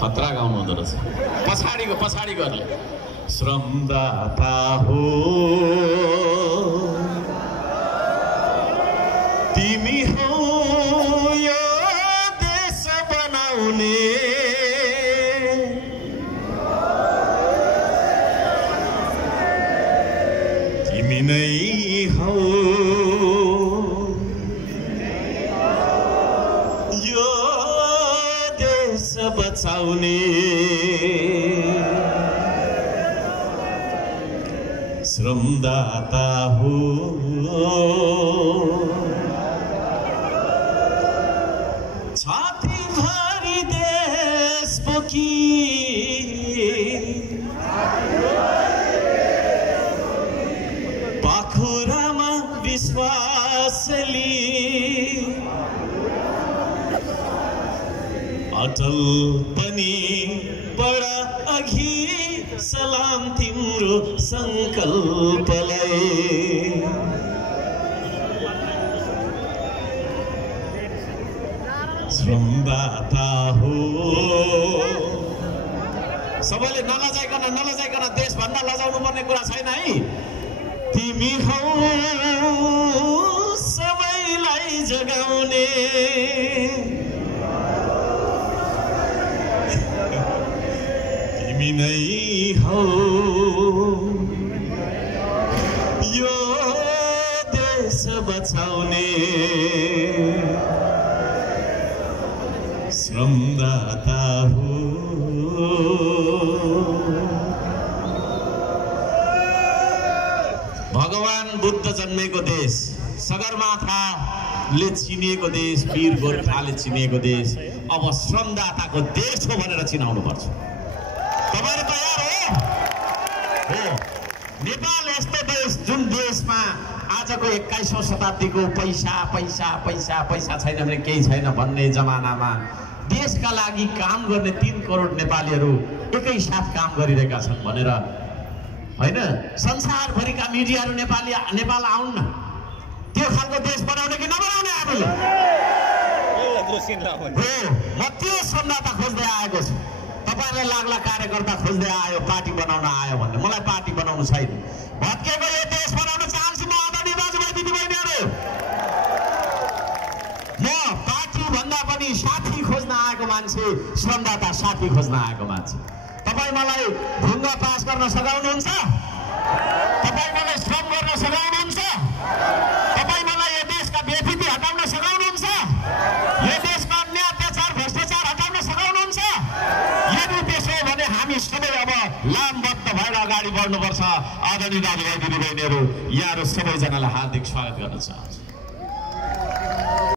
खतरा गाउनु हुँदो रहेछ पछाडि गर्ने श्रमदाता हो तिमी हो यो देश बनाउने तिमी नै हो यो देश बचाउने श्रमदाता हो छाती भरी देश बोकी पाखुरामा विश्वासली अटल पनि बडा अघि सलाम तिम्रो संकल्पलाई श्रमदाता हो सबैले नलजाइकन देश भन्दा लजाउनु पर्ने कुरा छैन है तिमी हौ सबैलाई जगाउने तिमी नै हौ यो देश बचाउने श्रमदाता हो भगवान बुद्ध जन्मेको देश सगरमाथाले चिनिएको देश वीर गोर्खाले चिनिएको देश अब श्रमदाताको देश हो भनेर चिनाउनु पर्छ तपाईहरु तयार हो नेपाल यस्तो देश जुन देशमा आजको 21औं शताब्दीको पैसा छैन भने केही छैन भन्ने जमानामा देशका लागि काम गर्ने 3 करोड नेपालीहरू एकै साथ काम गरिरहेका छन् भनेर हैन संसारभरिका मिडियाहरू नेपाल आउन न त्यो खालको देश बनाउने कि नबनाउने आफूले म त्यो सम्झौता खोज्दै आएको छु तपाईहरुलाई लाग्ला कार्यकर्ता खोज्दै आयो पार्टी बनाउन आयो भन्ने मलाई पार्टी बनाउनु छैन भत्केको यो देश बनाउन चाहन्छु म आदरणीय दाजुभाइ दिदीबहिनीहरु म पार्टी भन्दा पनि साथी खोज्न आएको मान्छे श्रमदाता साथी खोज्न आएको मान्छे तपाई मलाई ढुङ्गा पास गर्न सघाउनुहुन्छ तपाई मलाई श्रम गर्न सघाउनुहुन्छ तपाई मलाई यो देशका बेफिती हटाउन सघाउनुहुन्छ यो देशमा अन्याय अत्याचार भ्रष्टाचार हटाउन सघाउनुहुन्छ यदि त्यसो भने हामी सबै अब लामबद्ध भएर अगाडि बढ्नुपर्छ आदरणीय दाजुभाइ दिदीबहिनीहरु यहाँहरु सबैजनालाई हार्दिक स्वागत गर्न चाहन्छु